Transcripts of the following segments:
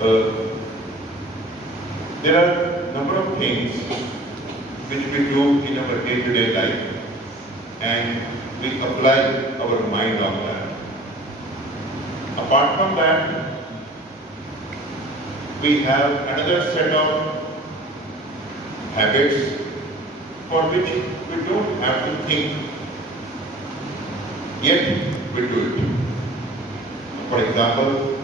Uh, there are a number of things which we do in our day-to-day life, and we apply our mind on that. Apart from that, we have another set of habits for which we don't have to think, yet we do it. For example,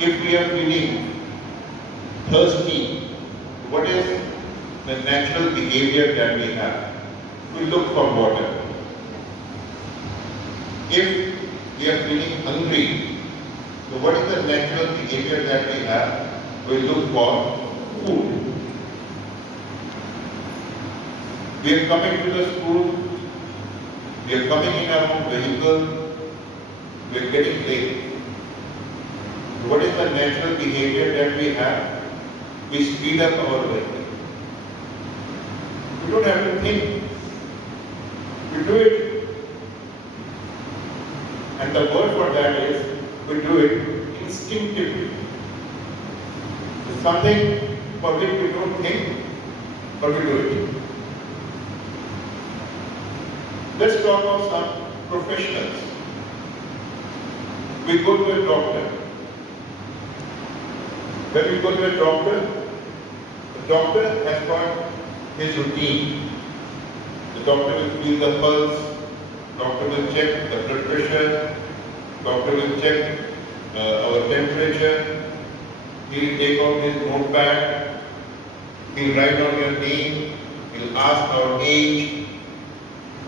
if we are feeling thirsty, what is the natural behavior that we have? We look for water. If we are feeling hungry, so what is the natural behavior that we have? We look for food. We are coming to the school, we are coming in our own vehicle, we are getting late. What is the natural behavior that we have? We speed up our vehicle. We don't have to think. We do it. And the word for that is, we do it instinctively. It's something for which we don't think, but we do it. Let's talk about some professionals. We go to a doctor. When we go to a doctor, the doctor has got his routine. The doctor will feel the pulse, doctor will check the blood pressure, doctor will check our temperature, he will take out his notepad, he will write down your name, he will ask our age,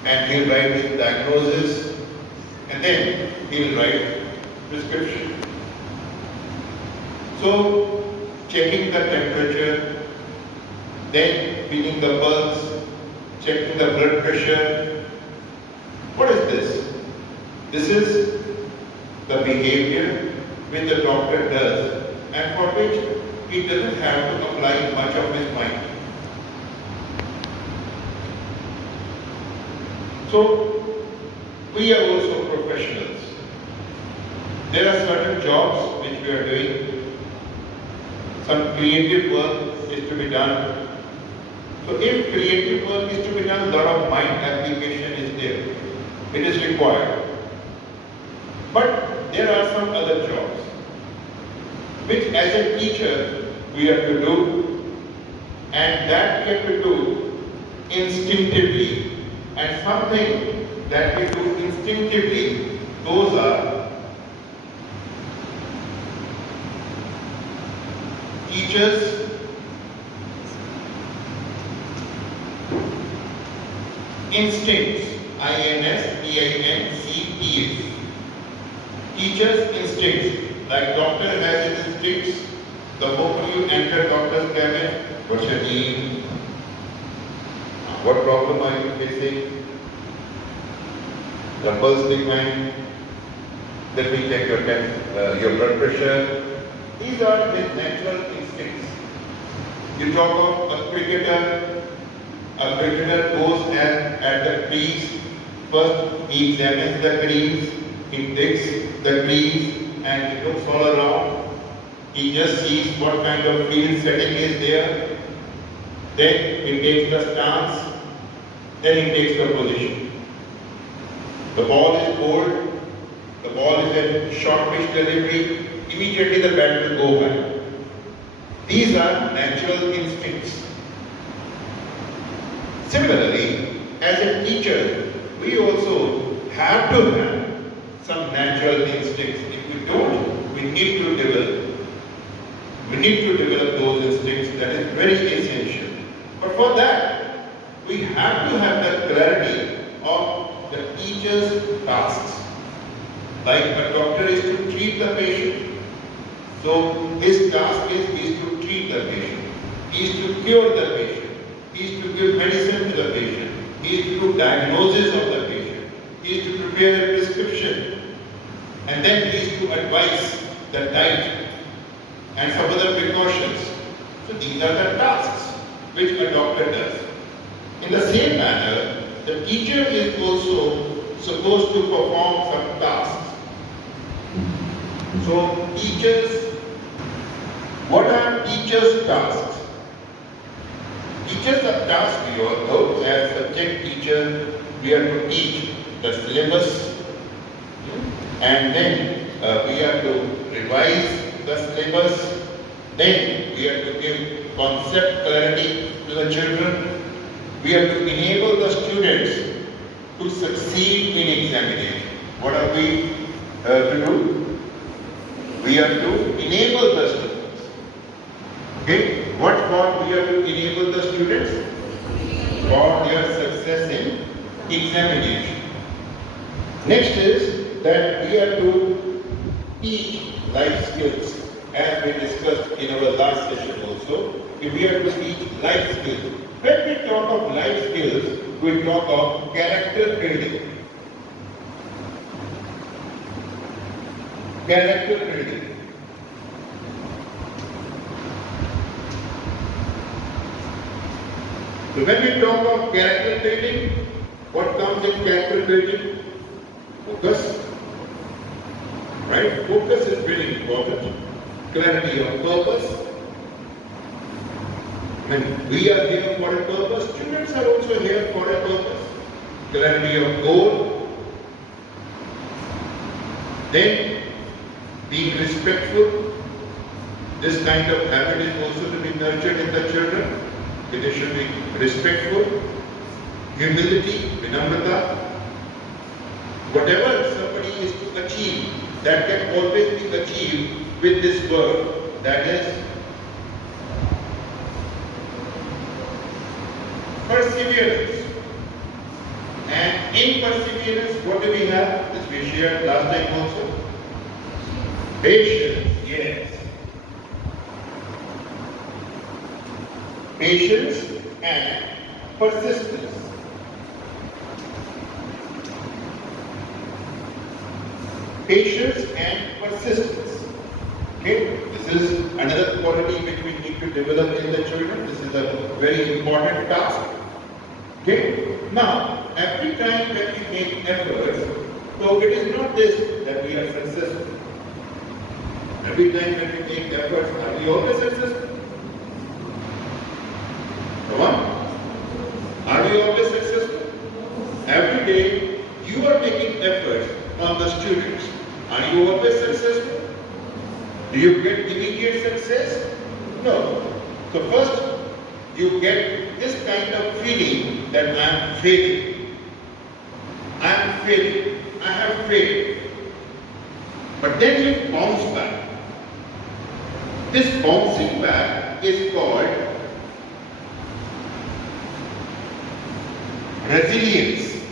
and he will write his diagnosis, and then he will write prescription. So, checking the temperature, then feeling the pulse, checking the blood pressure. What is this? This is the behavior which the doctor does, and for which he doesn't have to apply much of his mind. So, we are also professionals. There are certain jobs which we are doing. Some creative work is to be done. So if creative work is to be done, a lot of mind application is there. It is required. But there are some other jobs which as a teacher we have to do, and that we have to do instinctively. And something that we do instinctively, those are teachers, instincts, INSTINCTS. Teachers' instincts, like doctor has his instincts. The moment you enter doctor's cabin, what's your name? What problem are you facing? The pulse decline. Let me check your blood pressure. These are his natural instincts. You talk of a cricketer. A cricketer goes at the crease. First, he examines the crease. He digs the crease and he looks all around. He just sees what kind of field setting is there. Then he takes the stance. Then he takes the position. The ball is bowled. The ball is a short pitch delivery. Immediately the bat will go back. These are natural instincts. Similarly, as a teacher, we also have to have some natural instincts. If we don't, we need to develop. We need to develop those instincts. That is very essential. But for that, we have to have the clarity of the teacher's tasks. Like a doctor is to treat the patient. So his task is to treat the patient. He is to cure the patient. He is to give medicine to the patient. He is to do diagnosis of the patient. He is to prepare a prescription. And then he is to advise the diet and some other precautions. So these are the tasks which a doctor does. In the same manner, the teacher is also supposed to perform some tasks. So teachers What are teachers' tasks? Teachers are tasked, we all know, as subject teacher, we are to teach the syllabus, and then we are to revise the syllabus, then we are to give concept clarity to the children, we are to enable the students to succeed in examination. What are we to do? We are to enable the students. Okay? What for we are to enable the students? For their success in examination. Next is that we are to teach life skills. As we discussed in our last session also, we are to teach life skills. When we talk of life skills, we talk of character building. Character building. So when we talk of character building, what comes in character building? Focus. Right? Focus is very important. Clarity of purpose. When we are here for a purpose, students are also here for a purpose. Clarity of goal. Then, being respectful. This kind of habit is also to be nurtured in the children. They should be respectful, humility, vinamrata. Whatever somebody is to achieve, that can always be achieved with this word, that is perseverance. And in perseverance, what do we have? This we shared last time also. Patience, yes. Patience and persistence. Patience and persistence. Okay, this is another quality which we need to develop in the children. This is a very important task. Okay, now every time when we make efforts, so it is not this that we are successful. Every time when we make efforts, are we always successful? Come on. Are we always successful? Every day you are making efforts on the students. Are you always successful? Do you get immediate success? No. So first you get this kind of feeling that I am failing. I am failing. I have failed. But then you bounce back. This bouncing back is called resilience.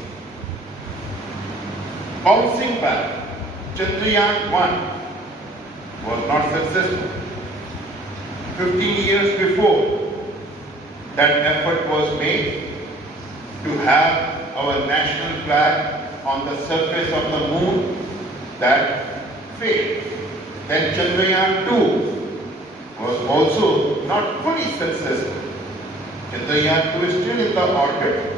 Bouncing back. Chandrayaan 1 was not successful. 15 years before, that effort was made to have our national flag on the surface of the moon. That failed. Then Chandrayaan 2 was also not fully successful. Chandrayaan 2 is still in the orbit.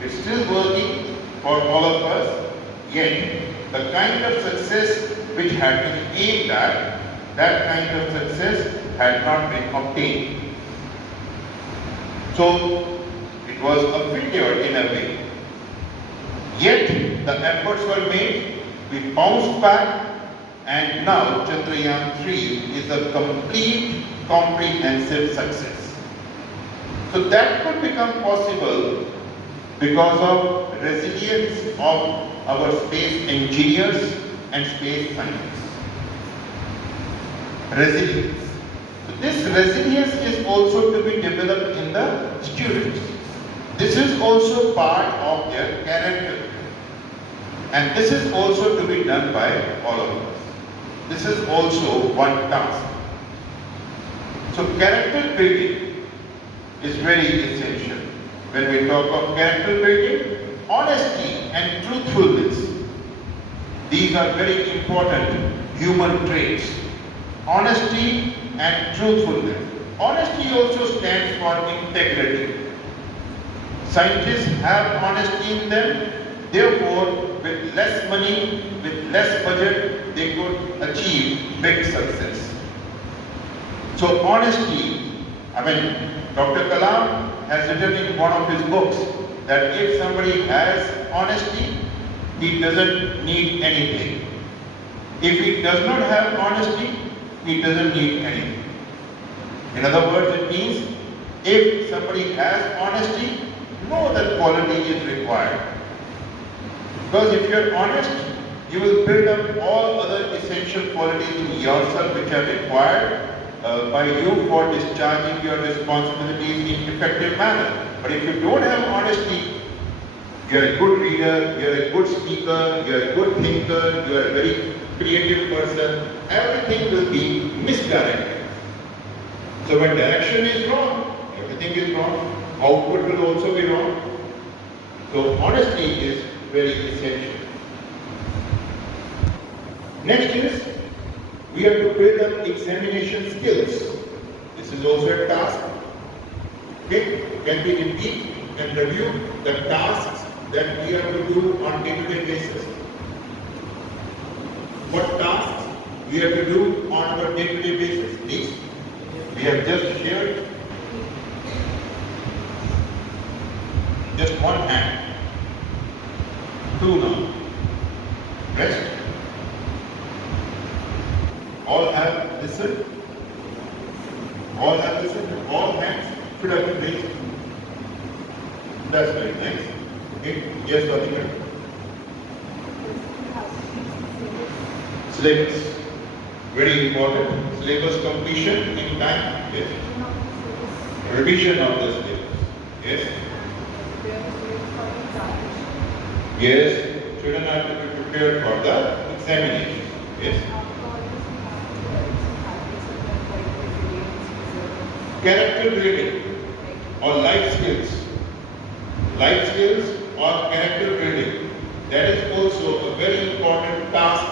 It's still working for all of us. Yet, the kind of success which had been aimed at, that kind of success had not been obtained. So, it was a failure in a way. Yet, the efforts were made, we bounced back, and now Chandrayaan 3 is a complete, comprehensive success. So that could become possible because of resilience of our space engineers and space scientists. Resilience. So this resilience is also to be developed in the students. This is also part of their character. And this is also to be done by all of us. This is also one task. So character building is very essential. When we talk of character building, honesty and truthfulness, these are very important human traits. Honesty and truthfulness. Honesty also stands for integrity. Scientists have honesty in them, therefore with less money, with less budget, they could achieve big success. So honesty, Dr. Kalam has written in one of his books that if somebody has honesty, he doesn't need anything. If he does not have honesty, he doesn't need anything. In other words, it means if somebody has honesty, know that quality is required. Because if you are honest, you will build up all other essential qualities in yourself which are required by you for discharging your responsibilities in effective manner. But if you don't have honesty, you are a good reader, you are a good speaker, you are a good thinker, you are a very creative person, everything will be misdirected. So when direction is wrong, everything is wrong. Output will also be wrong. So honesty is very essential. Next is, we have to build up examination skills. This is also a task. Okay? Can we repeat and review the tasks that we have to do on day-to-day basis? What tasks we have to do on a day-to-day basis? Please. We have just shared. Just one hand. Two now. Rest. All have listened. All have listened. All hands should have been raised. That's very nice. Okay. Yes, Latika. Syllabus. Very important. Syllabus completion in time. Yes. Revision of the syllabus. Yes. Yes. Children have to be prepared for the examination. Yes. Character building or life skills. Life skills or character building. That is also a very important task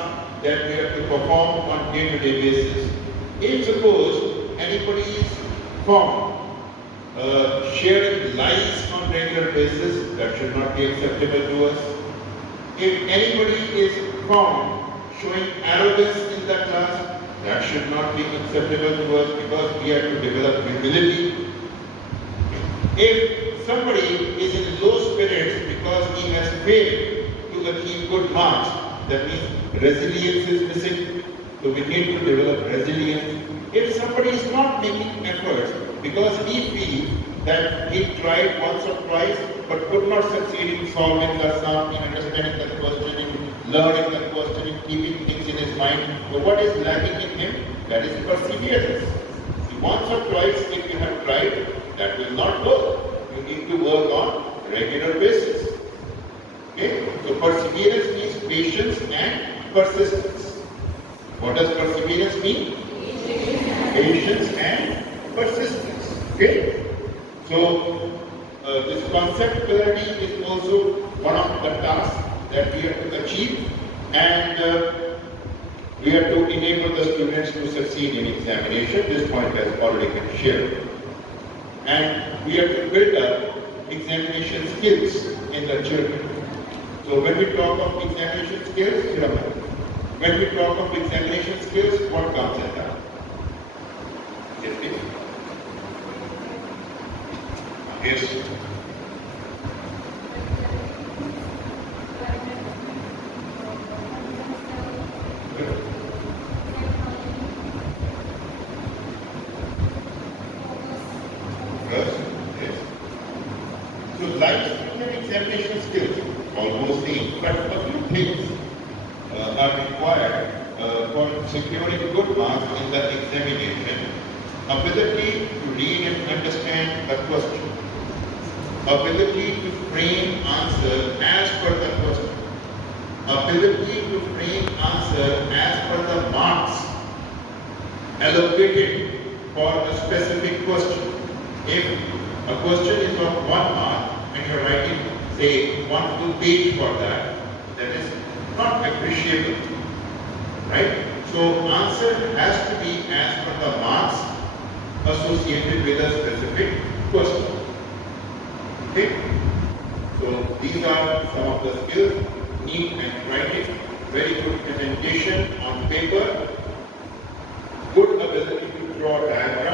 that we have to perform on day-to-day basis. If suppose anybody is found sharing lies on regular basis, that should not be acceptable to us. If anybody is found showing arrogance in the class, that should not be acceptable to us because we have to develop humility. If somebody is in low spirits because he has failed to achieve good marks, that means resilience is missing. So we need to develop resilience. If somebody is not making efforts because he feels that he tried once or twice but could not succeed in solving the sum, in understanding the question, in learning the question, in keeping things in his mind, so what is lacking in him? That is perseverance. Once or twice if you have tried, that will not work. You need to work on regular basis. Okay? So perseverance means patience and persistence. What does perseverance mean? Patience and persistence. Okay? So this concept clarity is also one of the tasks that we have to achieve, and we have to enable the students to succeed in examination. This point has already been shared. And we have to build up examination skills in the children. So when we talk of examination skills, when we talk of examination skills, what comes in that? Yes, please. Yes. So life skills and examination skills, almost same, but a few things are required for securing good marks in the examination. Ability to read and understand the question. Ability to frame answer as per the question. Ability to frame answer as per the marks allocated for a specific question. If a question is of 1 mark and you're writing, say, 1-2 page for that, that is not appreciable, right? So answer has to be as per the marks associated with a specific question. Okay? So these are some of the skills: neat and writing, very good presentation on paper, good ability to draw diagrams.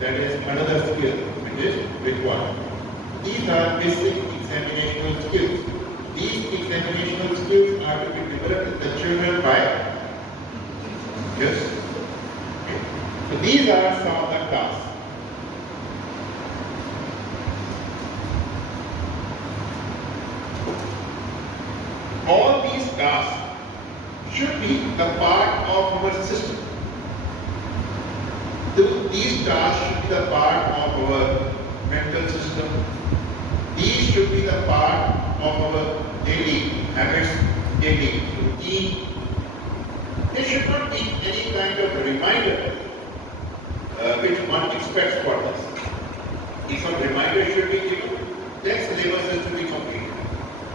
that is another skill which is required. These are basic examinational skills. These examinational skills are to be developed in the children by yes. Okay. So these are some of the tasks. All these tasks should be a part of our system. These tasks should be the part of our mental system. These should be the part of our daily habits, daily routine. There should not be any kind of reminder which one expects for us. If some reminder should be given, then syllabus is to be completed.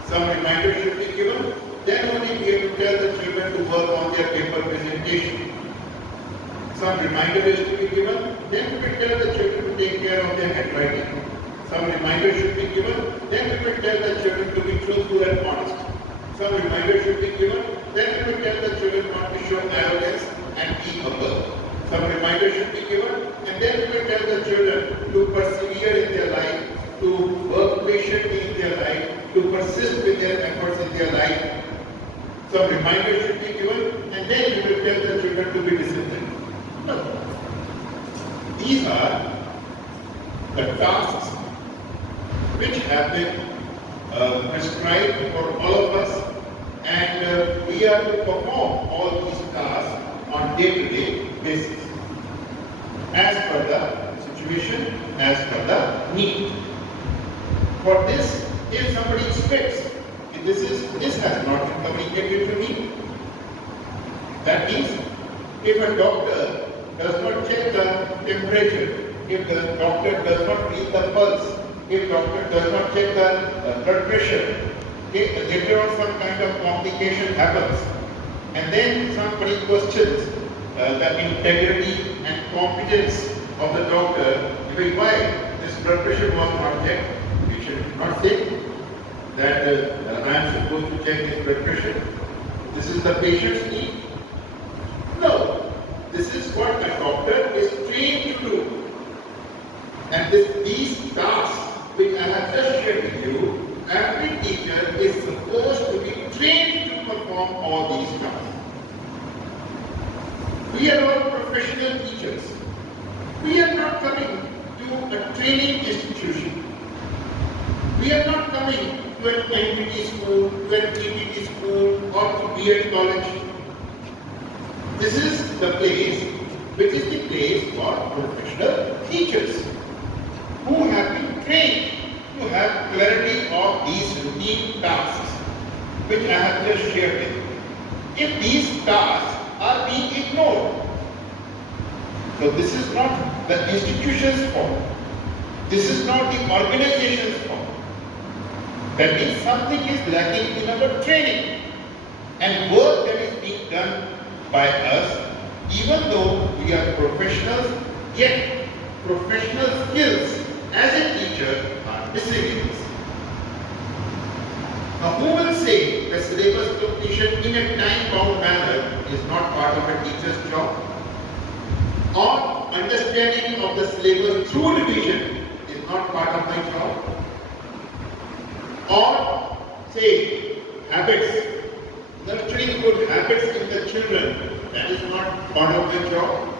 Some reminder should be given, then only we have to tell the children to work on their paper presentation. Some reminder is to be given, then we will tell the children to take care of their handwriting. Some reminder should be given, then we will tell the children to be truthful and honest. Some reminder should be given, then we will tell the children not to show arrogance and be humble. Some reminder should be given, and then we will tell the children to persevere in their life, to work patiently in their life, to persist with their efforts in their life. Some reminder should be given, and then we will tell the children to be disciplined. No. These are the tasks which have been prescribed for all of us, and we are to perform all these tasks on day-to-day basis as per the situation, as per the need. For this, if somebody expects this has not been communicated to me, that means if a doctor does not check the temperature, if the doctor does not read the pulse, if doctor does not check the blood pressure, if later on some kind of complication happens, and then somebody questions the integrity and competence of the doctor, why this blood pressure was not checked, we should not say that I am supposed to check this blood pressure. This is the patient's need. No, this is what a doctor is trained to do. And these tasks which I have just shared with you, every teacher is supposed to be trained to perform all these tasks. We are all professional teachers. We are not coming to a training institution. We are not coming to an NPT school, to an EPT school, or to B.Ed college. This is the place which is the place for professional teachers who have been trained to have clarity of these routine tasks which I have just shared with you. If these tasks are being ignored, so this is not the institution's fault. This is not the organization's fault. That means something is lacking in our training and work that is being done by us, even though we are professionals, yet professional skills as a teacher are missing in this. Now, who will say that syllabus completion in a time-bound manner is not part of a teacher's job? Or understanding of the syllabus through revision is not part of my job? Or say habits, nurturing good habits in the children, that is not part of my job?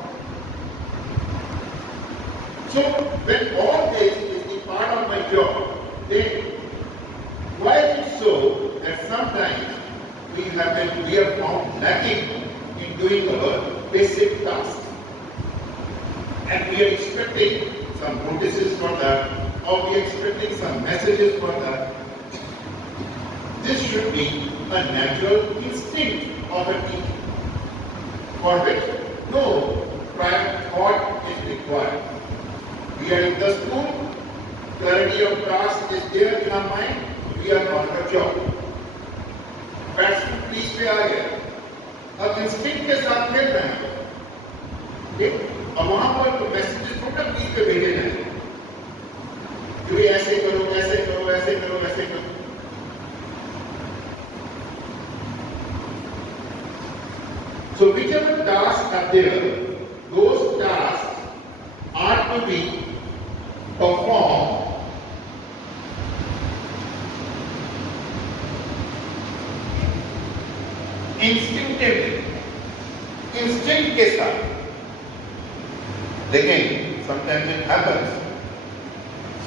So when all this is the part of my job, then why is it so that sometimes we are found lacking in doing our basic tasks? And we are expecting some notices for that, or we are expecting some messages for that. This should be a natural instinct of a teacher, for which no prior thought is required. We are in the school, clarity of task is there in our mind, we are on our job. Batsman crease पे आ गया, अब instinct के साथ खेल रहे हैं, ठीक? अब वहां पर तो मैसेजेस थोड़ा क्रीज पे भेजे जाएंगे कि भाई ऐसे करो, ऐसे करो, ऐसे करो, ऐसे करो. So whichever tasks are there, those tasks are to be Again, sometimes it happens.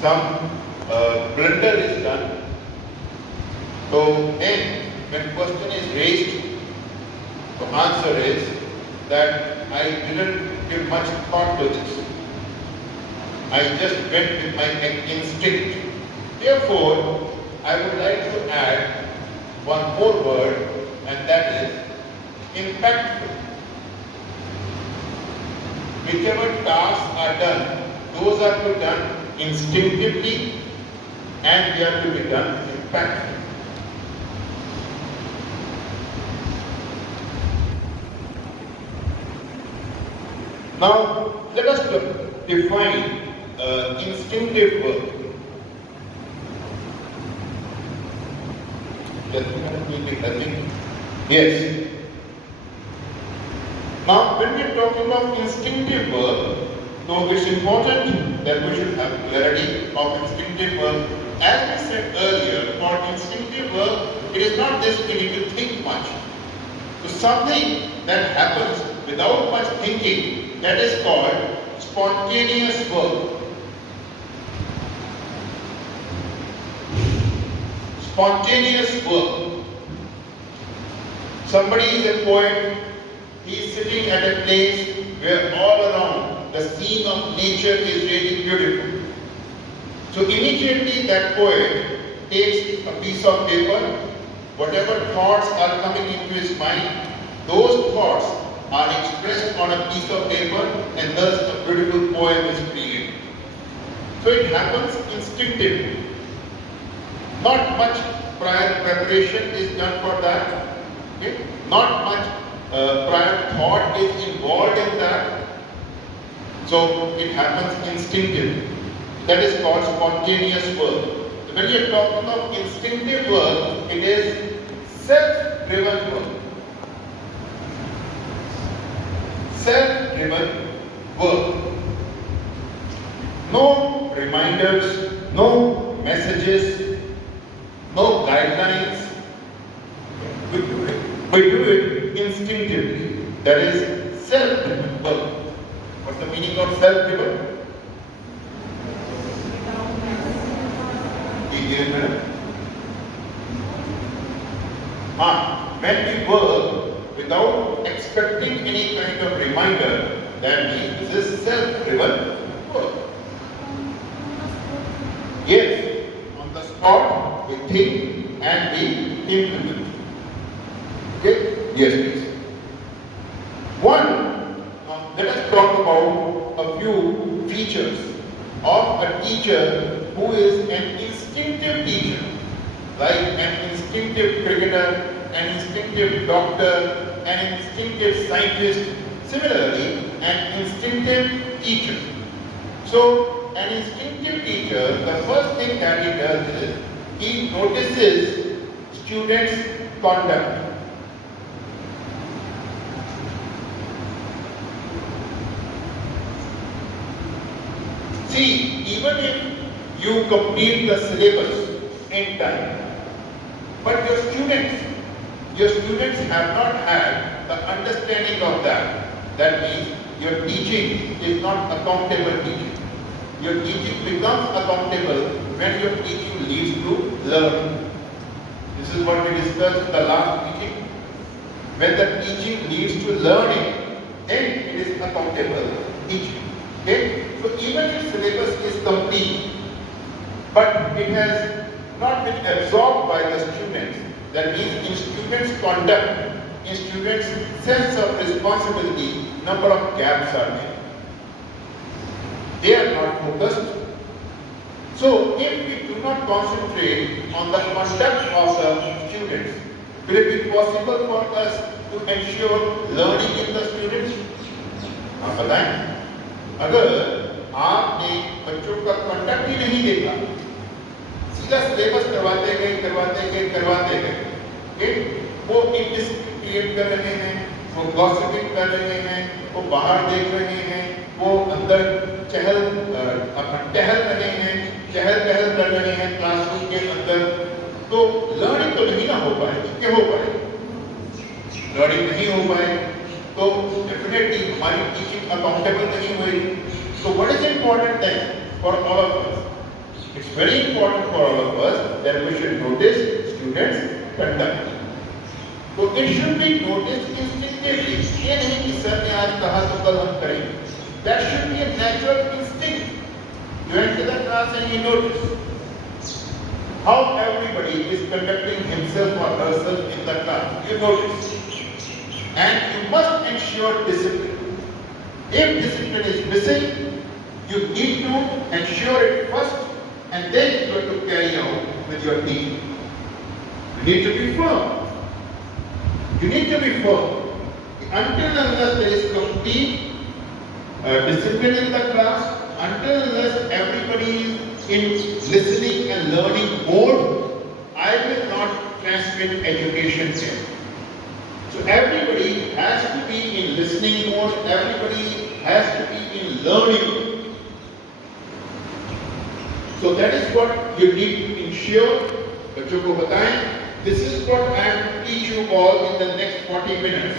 Some blunder is done. So then, when question is raised, the answer is that I didn't give much thought to this. I just went with my instinct. Therefore, I would like to add one more word, and that is impactful. Whichever tasks are done, those are to be done instinctively and they are to be done impactfully. Now, let us define instinctive work. Just a minute, we'll be helping. Yes. Now, when we are talking about instinctive work, so it's important that we should have clarity of instinctive work. As we said earlier, for instinctive work, it is not this we need to think much. So something that happens without much thinking, that is called spontaneous work. Spontaneous work. Somebody is a poet, he is sitting at a place where all around the scene of nature is really beautiful. So immediately that poet takes a piece of paper, whatever thoughts are coming into his mind, those thoughts are expressed on a piece of paper and thus a beautiful poem is created. So it happens instinctively. Not much prior preparation is done for that. Okay? Not much prior thought is involved in that. So it happens instinctively. That is called spontaneous work. When you are talking of instinctive work, it is self-driven work. Self-driven work. No reminders, no messages, no guidelines. We do it instinctively. That is self-driven work. What's the meaning of self-driven? When we work without expecting any kind of reminder, that means this is self-driven work. Yes, on the spot we think and we implement. Okay? Yes, please. Let us talk about a few features of a teacher who is an instinctive teacher, like an instinctive cricketer, an instinctive doctor, an instinctive scientist, similarly, an instinctive teacher. So, an instinctive teacher, the first thing that he does is, he notices students' conduct. See, even if you complete the syllabus in time, but your students have not had the understanding of that. That means your teaching is not accountable teaching. Your teaching becomes accountable when your teaching leads to learning. This is what we discussed in the last teaching. When the teaching leads to learning, then it is accountable teaching. Okay? So even if syllabus is complete, but it has not been absorbed by the students, that means in students' conduct, in students' sense of responsibility, number of gaps are there. They are not focused. So if we do not concentrate on the conduct of the students, will it be possible for us to ensure learning in the students? आप बताएं, अगर आपने बच्चों का conduct ही नहीं देखा, सीधा syllabus करवाते गए, वो इंडिसिप्लिन क्रिएट कर रहे हैं, वो गॉसिपिंग कर रहे हैं, वो बाहर देख रहे हैं, वो अंदर टहल रहे हैं, चहल पहल कर रहे हैं क्लासरूम के अंदर, तो लर्निंग तो नहीं ना हो पाए, क्या हो पाए? लर्निंग नहीं हो पाए, तो डेफिनेटली हमारी टीचिंग अकाउंटेबल नहीं हुई, So what is important then for all of us? It's very important for all of us that we should notice students' conduct. So it should be noticed instinctively. ये नहीं कि sir ने आज कहा तो कल हम करेंगे. That should be a natural instinct. You enter the class and you notice how everybody is conducting himself or herself in the class. You notice. And you must ensure discipline. If discipline is missing, you need to ensure it first and then you have to carry out with your team. You need to be firm. You need to be firm. Until and unless there is complete discipline in the class, until and unless everybody is in listening and learning mode, I will not transmit education here. So everybody has to be in listening mode, everybody has to be in learning. So that is what you need to ensure. बच्चों को बताएं, this is what I am to teach you all in the next 40 minutes.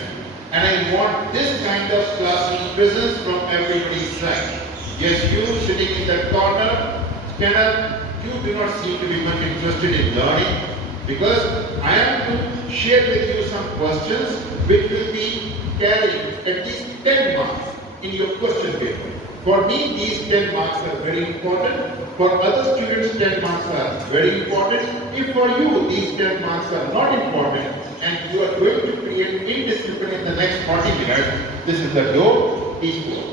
And I want this kind of classroom presence from everybody's side. Yes, you sitting in the corner, stand up, you do not seem to be much interested in learning because I am to share with you some questions which will be carrying at least 10 marks in your question paper. For me, these 10 marks are very important. For other students, 10 marks are very important. If for you, these 10 marks are not important and you are going to create indiscipline in the next 40 minutes, this is the door, please go.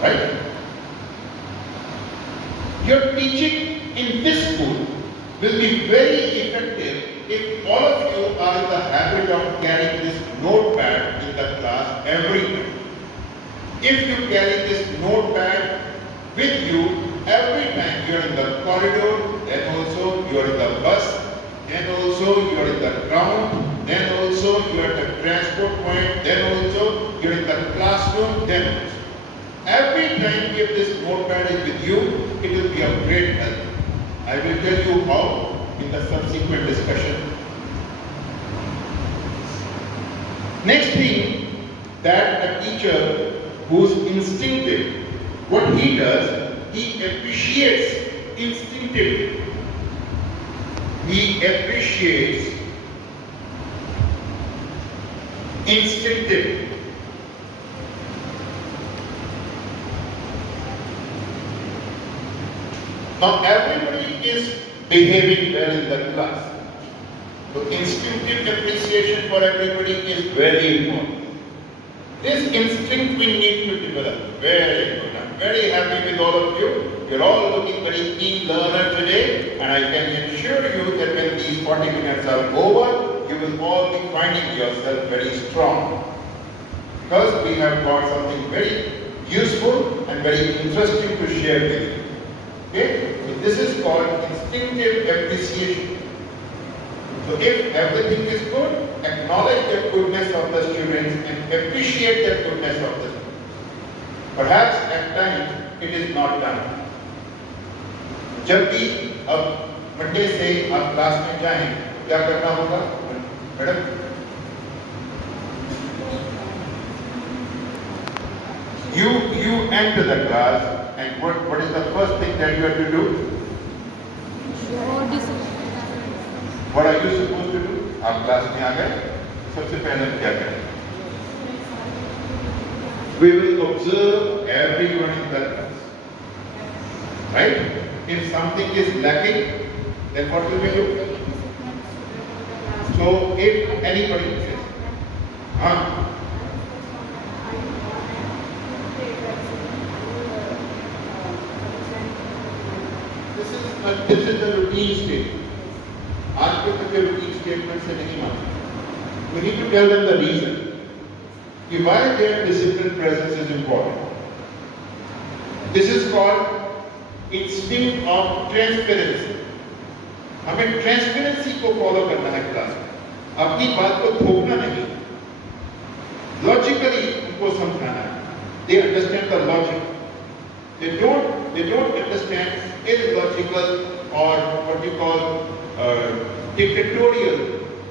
Right? Your teaching in this school will be very effective if all of you are in the habit of carrying this notepad in the class every time. If you carry this notepad with you every time you are in the corridor, then also you are in the bus, then also you are in the ground, then also you are at the transport point, then also you are in the classroom, then also. Every time if this notepad is with you, it will be of great help. I will tell you how in the subsequent discussion. Next thing, that a teacher who's instinctive, what he does, he appreciates instinctively. He appreciates instinctively. Now everybody is behaving well in the class. So instinctive appreciation for everybody is very important. This instinct we need to develop. Very good. I'm very happy with all of you. You're all looking very keen learner today, and I can assure you that when these 40 minutes are over, you will all be finding yourself very strong. Because we have got something very useful and very interesting to share with you. Okay? So this is called instinctive appreciation. So if everything is good, acknowledge the goodness of the students and appreciate the goodness of the students. Perhaps at times it is not done. जब भी अब Monday से आप class में जाएं, क्या करना होगा, madam? You enter the class and what is the first thing that you have to do? What are you supposed to do? आप क्लास में आ गए, सबसे पहले हम क्या करें? We will observe everyone in the class. Right? If something is lacking, then what will we do? So if anybody says, this is the routine statement. आज के तक के routine statement से नहीं मानते. We need to tell them the reason. कि why their disciplined presence is important. This is called instinct of transparency. हमें transparency को follow करना है क्लास में. अपनी बात को थोपना नहीं. Logically उनको समझाना है. They understand the logic. They don't understand illogical or what you call dictatorial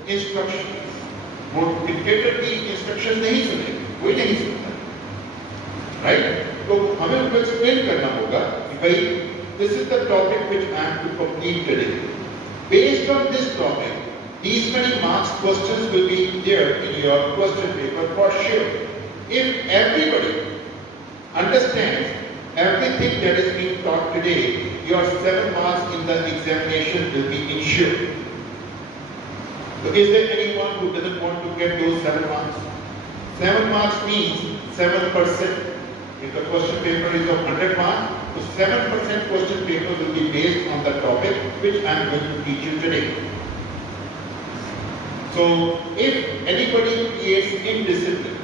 instructions. वो dictator की instructions नहीं सुनेंगे, कोई नहीं सुनता. राइट? तो हमें उनको एक्सप्लेन करना होगा कि भाई this is the topic which I am to complete today. Based on this topic, these many marks questions will be there in your question paper for sure. If everybody understands everything that is being taught today, your 7 marks in the examination will be ensured. So is there anyone who doesn't want to get those 7 marks? 7 marks means 7%. If the question paper is of 100 marks, so 7% question paper will be based on the topic which I am going to teach you today. So if anybody creates indiscipline,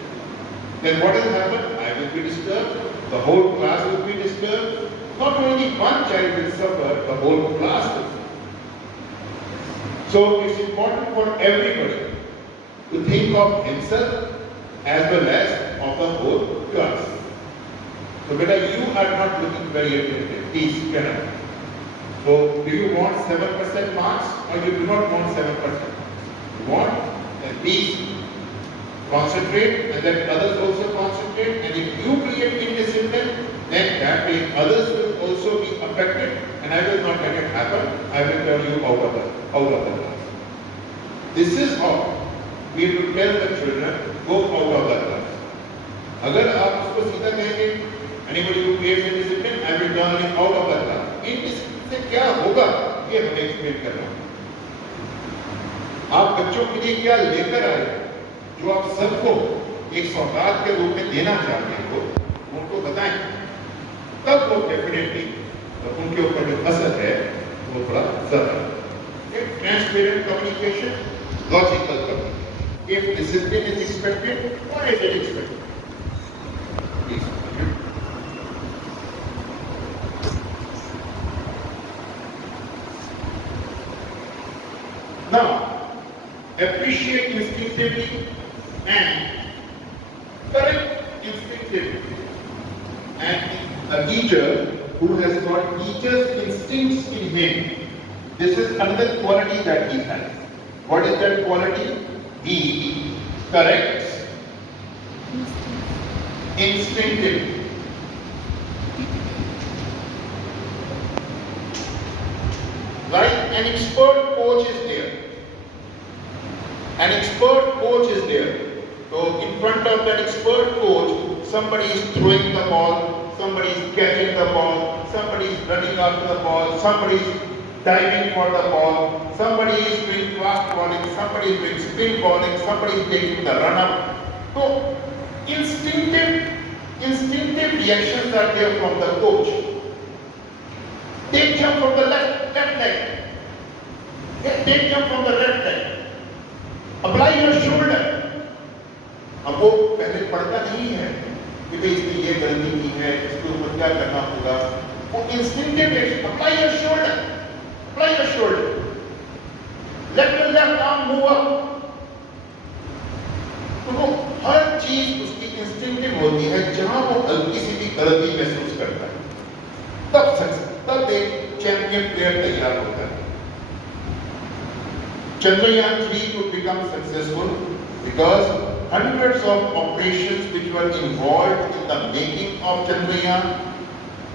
then what will happen? I will be disturbed, the whole class will be disturbed. Not only one child will suffer, the whole class will suffer. So it's important for everybody to think of himself as well as of the whole class. So beta, you are not looking very attentive. Please get up. So do you want 7% marks or you do not want 7%? You want? Then please concentrate and let others also concentrate. And if you create indiscipline, then that way others will also be affected and I will not let it happen. I will turn you out of the class. This is how we have to tell the children, go out of the class. अगर आप उसको सीधा कहेंगे anybody who creates indiscipline, I will turn him out of the class. Indiscipline से क्या होगा ये हमें एक्सप्लेन करना है. आप बच्चों के लिए क्या लेकर आए जो आप सबको एक सौगात के रूप में देना चाहते हो उनको बताएं, तब वो डेफिनेटली उनके ऊपर जो असर है वो थोड़ा ज्यादा है. Transparent communication, logical communication. If discipline is expected, why is it expected? Please. Now, appreciate instinctively and correct instinctively. And a teacher who has got teacher's instincts in him, this is another quality that he has. What is that quality? He corrects instinctively. Right? An expert coach is there. An expert coach is there. So in front of that expert coach, somebody is throwing the ball, somebody is catching the ball, somebody is running after the ball, somebody is diving for the ball, somebody is doing fast bowling, somebody is doing spin bowling, somebody is taking the run up. So instinctive reactions are there from the coach. Take jump from the left leg. Take jump from the left leg. Apply your shoulder. अब वो पहले पढ़ता नहीं है कि भाई इसकी ये गलती की है, इसके ऊपर क्या करना होगा. वो instinctive reaction. Apply your shoulder. Apply your shoulder. Let your left arm move up. तो वो हर चीज उसकी इंस्टिंक्टिव होती है. जहां वो हल्की सी भी गलती महसूस करता है, तब एक चैंपियन प्लेयर तैयार होता है. Chandrayaan 3 could become successful because hundreds of operations which were involved in the making of Chandrayaan,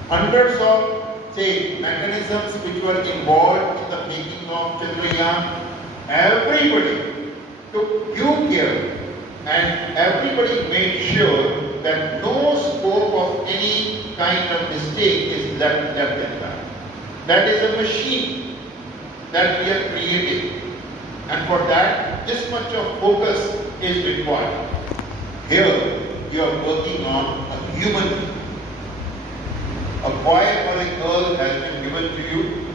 hundreds of mechanisms which were involved in the making of Chandrayaan, everybody took due care and everybody made sure that no scope of any kind of mistake is left in that. That is a machine that we are creating. And for that, this much of focus is required. Here, you are working on a human being. A boy or a girl has been given to you,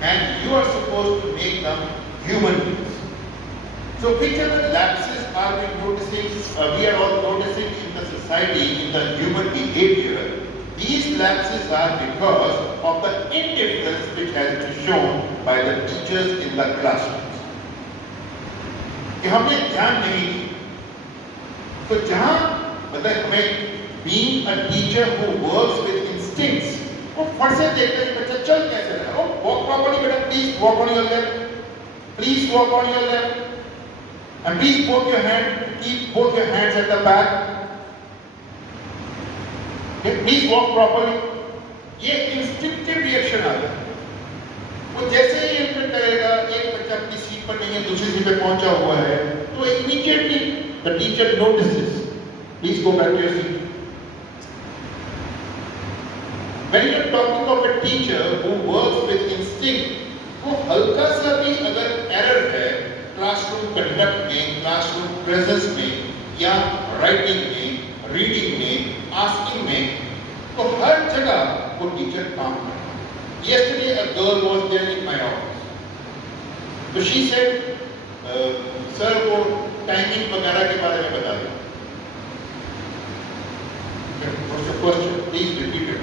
and you are supposed to make them human beings. So, which are the lapses are we noticing? We are all noticing in the society, in the human behavior. These lapses are because of the indifference which has been shown by the teachers in the classroom. कि हमने ध्यान नहीं दी. तो जहां मतलब हमें being a teacher who works with instincts, वो फट से देखते हैं बच्चा चल कैसे रहा है. Walk properly बेटा, please walk on your left, please walk on your left, and please keep both your hands at the back. Please walk properly. ये इंस्टिंक्टिव रिएक्शन आ रहा है। वो जैसे ही एंटर करेगा, एक बच्चा अपनी सीट पर नहीं है, दूसरी सीट पे पहुंचा हुआ है, तो immediately the teacher notices, please go back to your seat. When you are talking of a teacher who works with instinct, वो हल्का सा भी अगर एरर है क्लासरूम कंडक्ट में, क्लासरूम प्रेजेंस में, या राइटिंग में, रीडिंग में, आस्किंग में, तो हर जगह वो टीचर काम करता है. Yesterday a girl was there in my office. So she said, sir वो टाइमिंग वगैरह के बारे में बता दो. What's the question? Please repeat it.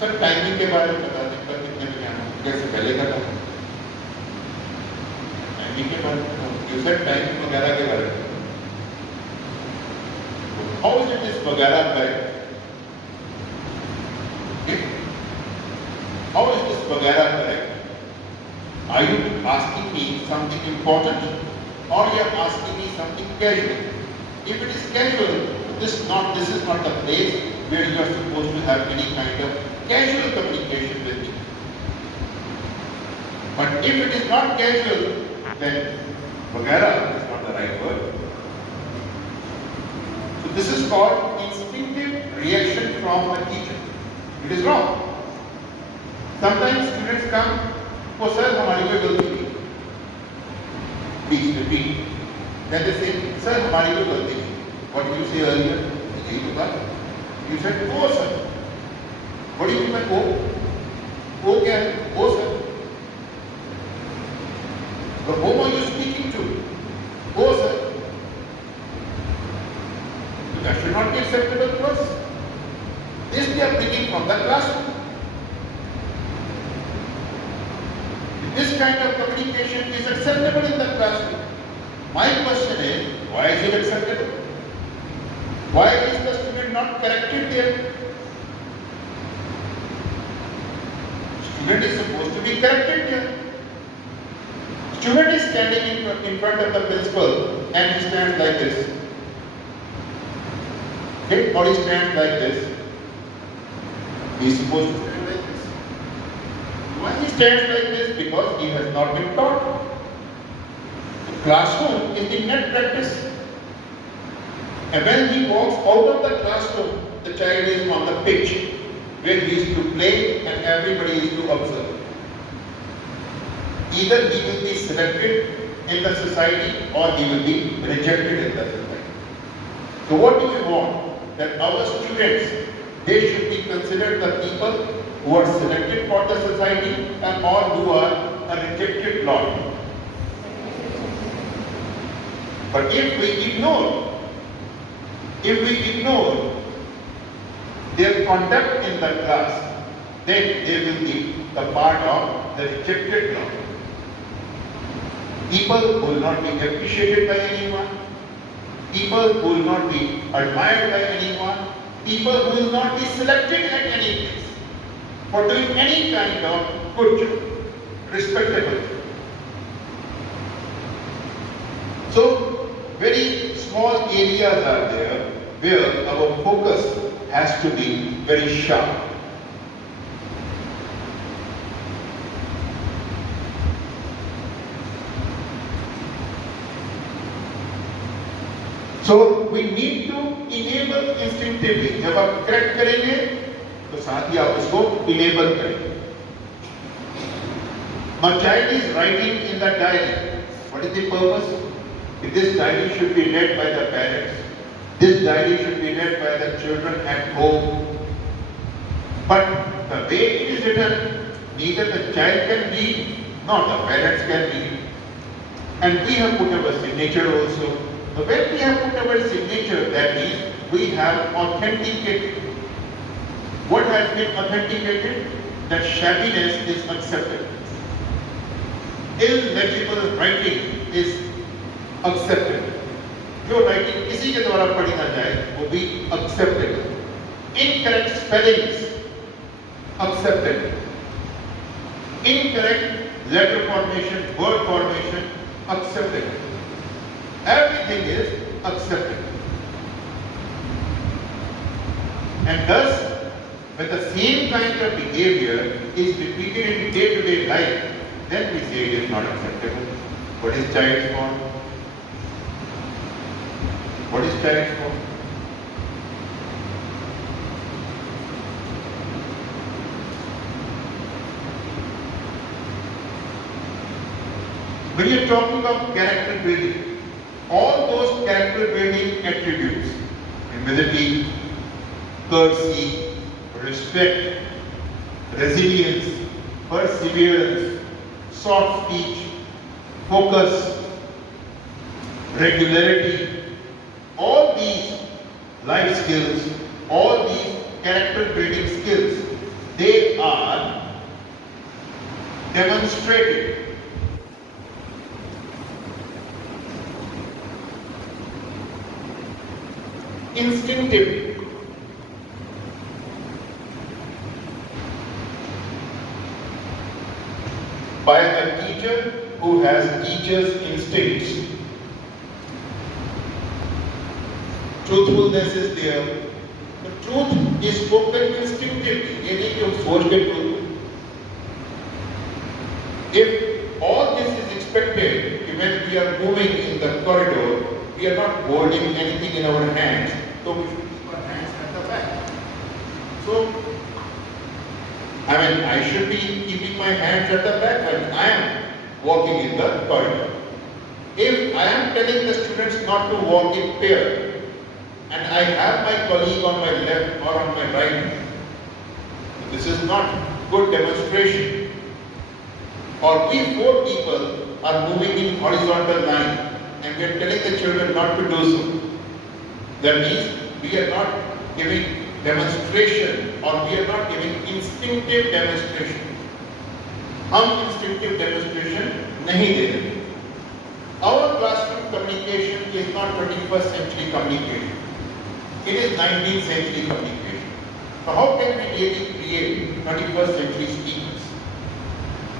Sir timing के बारे में बता दें, कल कितने बजे आना, कैसे पहले का था. टाइमिंग के बारे में, you said टाइमिंग वगैरह के बारे में. How is it this वगैरह correct? How is this वगैरह correct? Are you asking me something important or you are asking me something casual? If it is casual, this is not the place where you are supposed to have any kind of casual communication with me. But if it is not casual, then वगैरह is not the right word. So this is called instinctive reaction from the teacher. It is wrong. Sometimes students come, oh sir, हमारी कोई गलती नहीं. Please repeat. Then they say, sir, हमारी कोई गलती नहीं. What did you say earlier? यही तो बात. You said, oh sir. What do you mean by oh? Oh क्या है? Oh sir. But whom are you speaking to? Oh sir. That should not be acceptable to us. This they are bringing from the classroom. This kind of communication is acceptable in the classroom. My question is, why is it acceptable? Why is the student not corrected there? Student is supposed to be corrected there. Student is standing in front of the principal and he stands like this. Okay, or he stands like this. He is supposed to stand like this. Why he stands like this? Because he has not been taught. The classroom is the net practice. And when he walks out of the classroom, the child is on the pitch where he is to play and everybody is to observe. Either he will be selected in the society or he will be rejected in the society. So what do we want? That our students, they should be considered the people who are selected for the society and or who are a rejected lot. But if we ignore their conduct in the class, then they will be the part of the rejected lot. People who will not be appreciated by anyone, people who will not be admired by anyone, people who will not be selected at any place for doing any kind of good job, respectable job. So, very small areas are there where our focus has to be very sharp. So we need to enable instinctively. जब आप correct करेंगे, तो साथ ही आप उसको enable करेंगे. My child is writing in the diary. What is the purpose? This diary should be read by the parents. This diary should be read by the children at home. But the way it is written, neither the child can read, nor the parents can read. And we have put our signature also. So when we have put our signature, that means we have authenticated. What has been authenticated? That shabbiness is accepted. Illegible writing is accepted. जो writing किसी के द्वारा पढ़ी ना जाए, वो भी accepted. Incorrect spellings accepted. Incorrect letter formation, word formation accepted. Everything is accepted. And thus, when the same kind of behavior is repeated in day-to-day life, then we say it is not acceptable. What is child's fault? What is child's fault? When you're talking of character building, all those character building attributes, humility, courtesy, respect, resilience, perseverance, soft speech, focus, regularity, all these life skills, all these character building skills, they are demonstrated instinctively. By a teacher who has teacher's instincts. Truthfulness is there. The truth is spoken instinctively. ये नहीं कि हम सोच के truth. If all this is expected, when we are moving in the corridor, we are not holding anything in our hands, so we should keep our hands at the back. So, I should be keeping my hands at the back when I am walking in the corridor. If I am telling the students not to walk in pair, and I have my colleague on my left or on my right, this is not good demonstration. Or we four people are moving in horizontal line, and we are telling the children not to do so. That means we are not giving demonstration, or we are not giving instinctive demonstration. हम instinctive demonstration नहीं दे रहे. Our classroom communication is not 21st century communication. It is 19th century communication. So how can we really create 21st century speakers?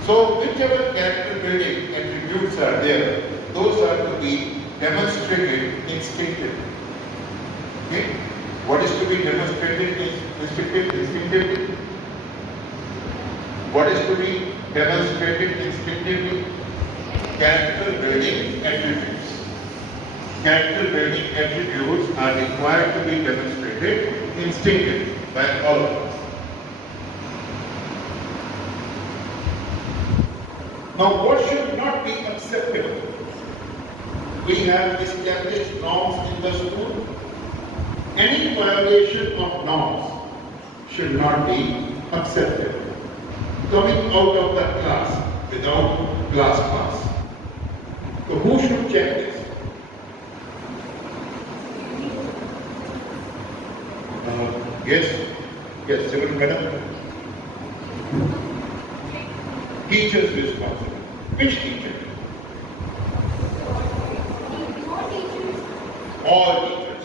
So whichever character building attributes are there, those are to be demonstrated instinctively. Okay? What is to be demonstrated instinctively? What is to be demonstrated instinctively? Character building attributes. Character building attributes are required to be demonstrated instinctively by all of us. Now, what should not be acceptable? We have established norms in the school. Any violation of norms should not be acceptable. Coming out of the class without class pass. So who should check this? Yes, Civil Madam. Teachers responsible. Which teacher? All teachers.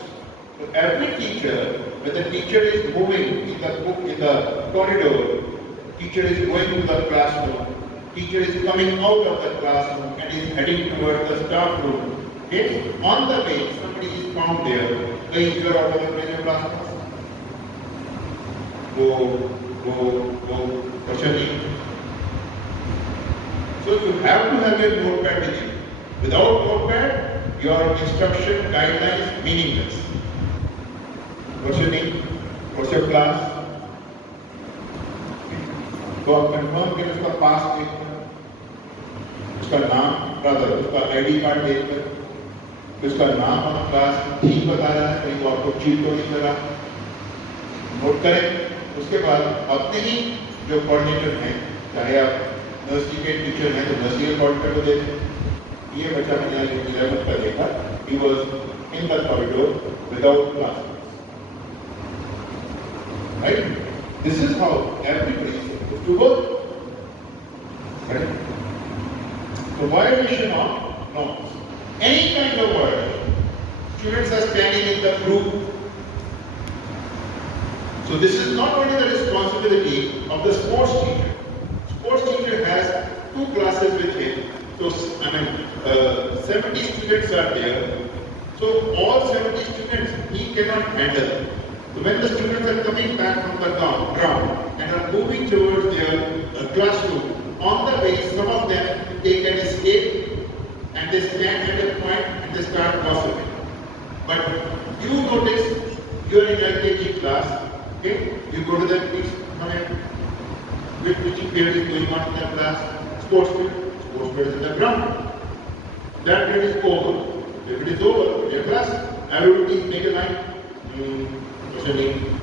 So every teacher, when the teacher is moving in the corridor, teacher is going to the classroom, teacher is coming out of the classroom and is heading towards the staff room. Okay? On the way, somebody is found there. Hey, you are out of the class. Go. What's your name? So you have to have a notepad with you. Without notepad, your instruction guidelines meaningless. What's your name? What's your class? तो आप confirm करें उसका पास देखकर, उसका नाम rather उसका ID card देखकर, उसका नाम और क्लास ठीक बता रहा है, कहीं वो आपको चीट तो नहीं कर रहा, नोट करें. उसके बाद अपने ही जो कोऑर्डिनेटर हैं, चाहे आप नर्सरी के टीचर हैं तो नर्सरी के कोऑर्डिनेटर को दे दें. ये बच्चा मैंने आज 11th का देखा, he was in the corridor without class. Right? This is how everybody is supposed to work. Right? So violation of norms. Any kind of violation. Students are standing in the group. So this is not only the responsibility of the sports teacher. Sports teacher has 2 classes with him. So 70 students are there. So all 70 students he cannot handle. So when the students are coming back from the ground and are moving towards their classroom, on the way some of them take an escape and they stand at a point and they start gossiping. But you notice you are in LKG class, okay? You go to them, please come in. Which period is going on in the class? Sports period. Sports period is in the ground. That period is over. If it is over, your class, everybody please make a line. What's your name?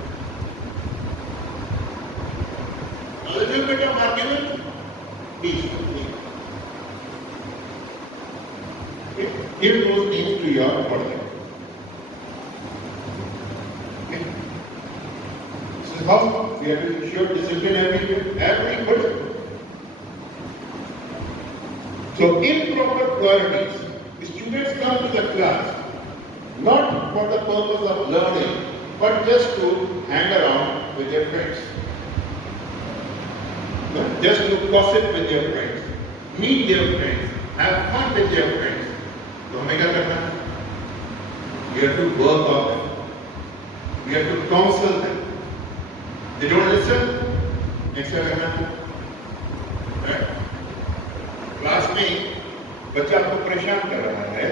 A little bit of argument, please. Okay. Give those names to your body. Okay. This is how we have to ensure discipline everybody. So improper priorities. The students come to the class not for the purpose of learning, but just to hang around with their friends. No, just to gossip with their friends, meet their friends, have fun with their friends. तो हमें क्या करना है? We have to work on them. We have to counsel them. They don't listen. Next क्या करना है? Right? Class में बच्चा आपको परेशान कर रहा है,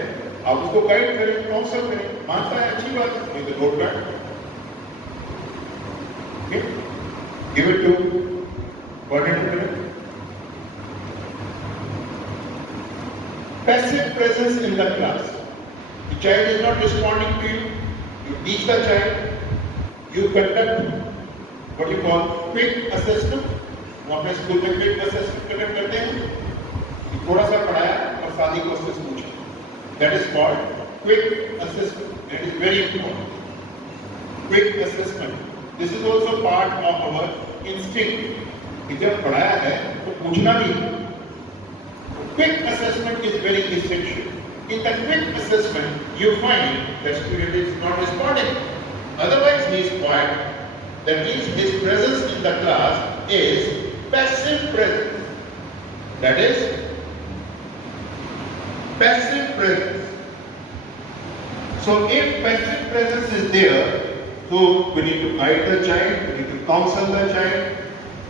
आप उसको गाइड करें, काउंसल करें, मानता है अच्छी बात है, नहीं तो note back, give it to coordinator. Passive presence in the class. The child is not responding to you. You teach the child. You conduct what you call quick assessment. वो अपने स्कूल में quick assessment conduct करते हैं. थोड़ा सा पढ़ाया और सादी क्वेश्चंस पूछे. That is called quick assessment. That is very important. Quick assessment. This is also part of our instinct. कि जब पढ़ाया है तो पूछना भी है. Quick assessment is very essential. In the quick assessment, you find the student is not responding. Otherwise, he is quiet. That means his presence in the class is passive presence. That is passive presence. So if passive presence is there, so we need to guide the child, we need to counsel the child.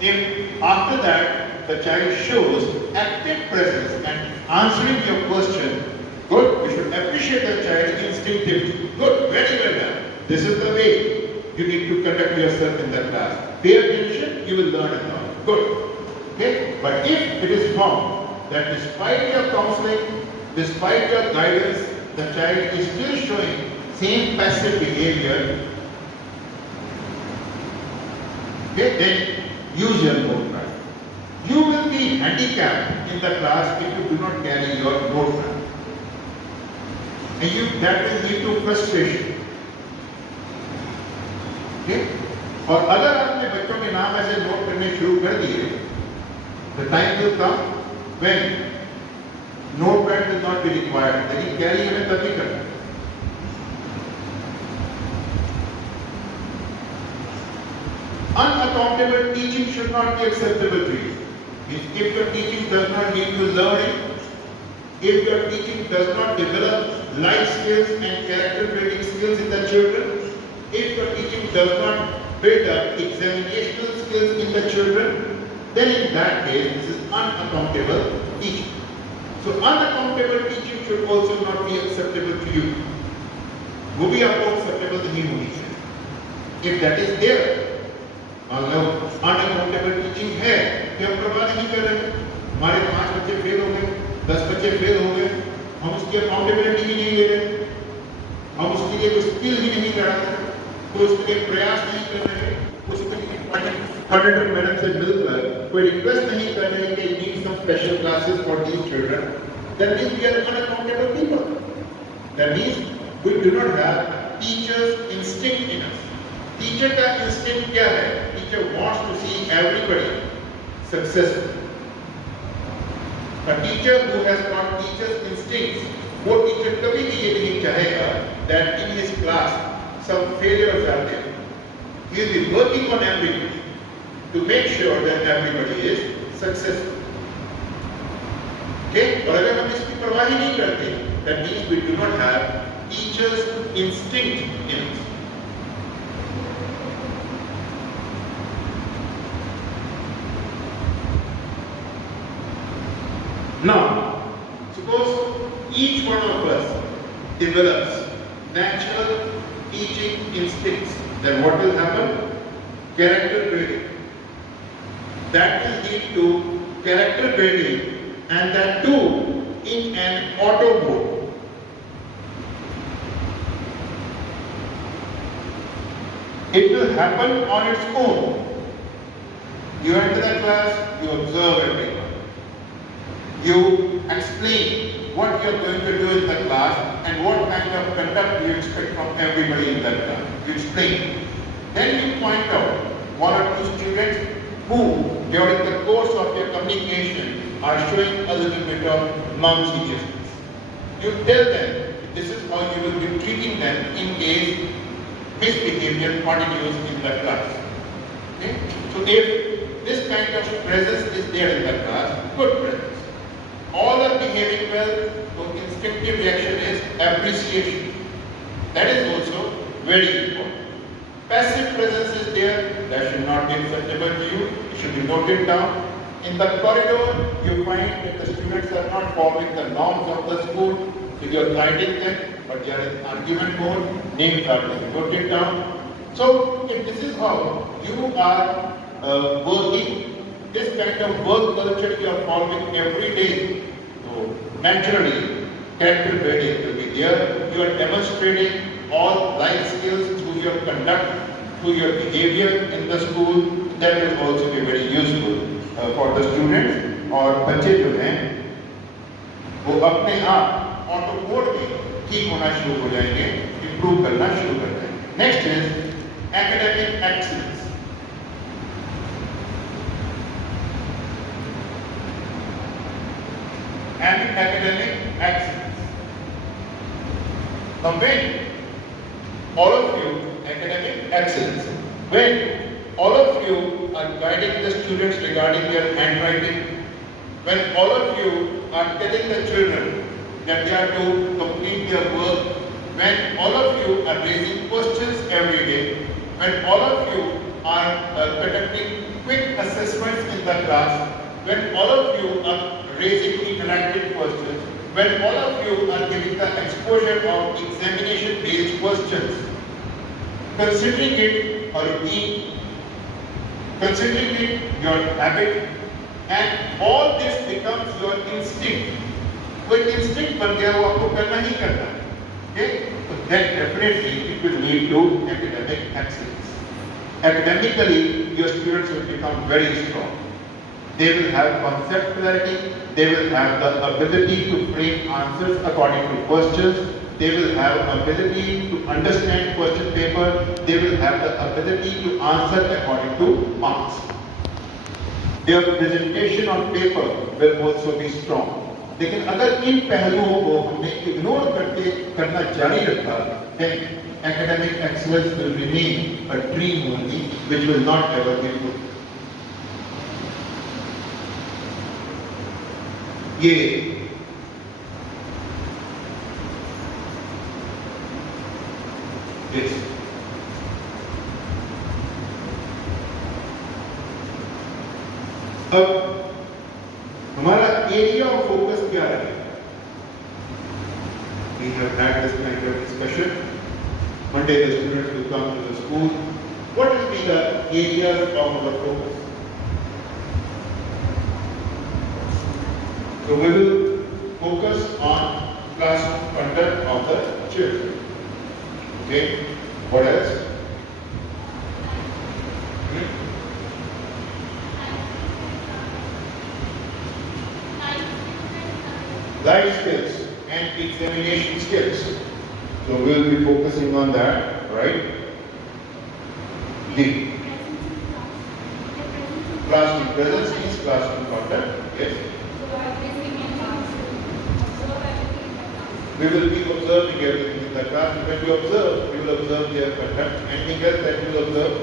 If after that the child shows active presence and answering your question, good, we should appreciate the child instinctively. Good, very well done. This is the way you need to conduct yourself in the class. Pay attention, you will learn a lot. Good. Okay? But if it is found that despite your counseling, despite your guidance, the child is still showing same passive behavior, okay, then use your notepad. You will be handicapped in the class if you do not carry your notepad. And that will lead to frustration. Okay? और अगर आपने बच्चों के नाम ऐसे note करने शुरू कर दिए, the time will come when notepad will not be required. लेकिन कैरी हमें तभी करना. Unaccountable teaching should not be acceptable to you. If your teaching does not lead to learning, if your teaching does not develop life skills and character building skills in the children, if your teaching does not build up examinational skills in the children, then in that case, this is unaccountable teaching. So unaccountable teaching should also not be acceptable to you. वो भी आपको acceptable नहीं होनी चाहिए. If that is there, unaccountable teaching है कि हम परवाह नहीं कर रहे, हमारे 5 बच्चे फेल हो गए, 10 बच्चे फेल हो गए, हम उसकी अकाउंटेबिलिटी ही नहीं ले रहे, हम उसके लिए कोई स्किल ही नहीं लगा रहे, कोई उसके लिए प्रयास नहीं कर रहे, उसके लिए कोऑर्डिनेटर मैडम से मिलकर कोई रिक्वेस्ट नहीं कर रहे कि need some special classes for these children, that means we are unaccountable people. That means we do not have teachers' instinct in us. Teacher का instinct क्या है? Teacher wants to see everybody successful. A teacher who has got teacher's instincts, वो teacher कभी भी ये नहीं चाहेगा that in his class some failures are there. He will be working on everybody to make sure that everybody is successful. Okay? और अगर हम इसकी परवाह ही नहीं करते, that means we do not have teacher's instinct in us. Now, suppose each one of us develops natural teaching instincts, then what will happen? Character building. That will lead to character building, and that too in an auto mode. It will happen on its own. You enter the class, you observe everyone. You explain what you are going to do in the class and what kind of conduct you expect from everybody in that class. You explain. Then you point out one or two students who, during the course of your communication, are showing a little bit of non-seriousness. You tell them this is how you will be treating them in case misbehavior continues in the class. Okay? So if this kind of presence is there in the class, good presence. All are behaving well, so instinctive reaction is appreciation. That is also very important. Passive presence is there, that should not be acceptable to you, it should be noted down. In the corridor, you find that the students are not following the norms of the school, so you are guiding them, but they are in argument mode, names are being noted down. So, if this is how you are working, this kind of work culture you are following every day, so naturally, character building will be there. You are demonstrating all life skills through your conduct, through your behavior in the school. That will also be very useful for the students. और बच्चे जो हैं वो अपने आप auto mode में ठीक होना शुरू हो जाएंगे, इम्प्रूव करना शुरू कर जाएंगे. Next is academic excellence. And academic excellence. Now when all of you, academic excellence, when all of you are guiding the students regarding their handwriting, when all of you are telling the children that they are to complete their work, when all of you are raising questions every day, when all of you are conducting quick assessments in the class, when all of you are raising interactive questions, when all of you are giving the exposure of examination-based questions, considering it a routine, considering it your habit, and all this becomes your instinct. कोई instinct बन गया वो आपको करना ही करना है. Okay? So then definitely it will lead to academic excellence. Academically, your students will become very strong. They will have concept clarity, they will have the ability to frame answers according to questions, they will have ability to understand question paper, they will have the ability to answer according to marks. Their presentation on paper will also be strong. लेकिन अगर इन पहलुओं को हमने ignore करना जारी रखा, then academic excellence will remain a dream only, which will not ever be fulfilled. ये this अब हमारा एरिया ऑफ फोकस क्या है? We have had this kind of discussion. Monday the students will come to the school. What will be the areas of our focus? So we will focus on classroom conduct of the children. Okay. What else? Life skills and examination skills. So we will be focusing on that, right? The classroom presence is classroom conduct. Yes. We will be observing everything in the class. When we observe, we will observe their conduct. Anything else that we will observe?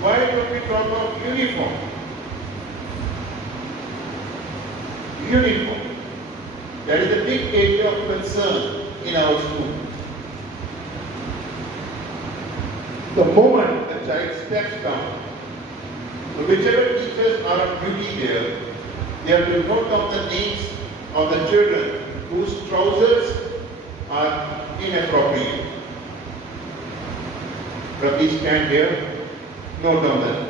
Why don't we talk about uniform? Uniform. That is a big area of concern in our school. The moment the child steps down, So whichever teachers are on duty there, they have to note down the names of the children whose trousers are inappropriate. But please stand here, note down the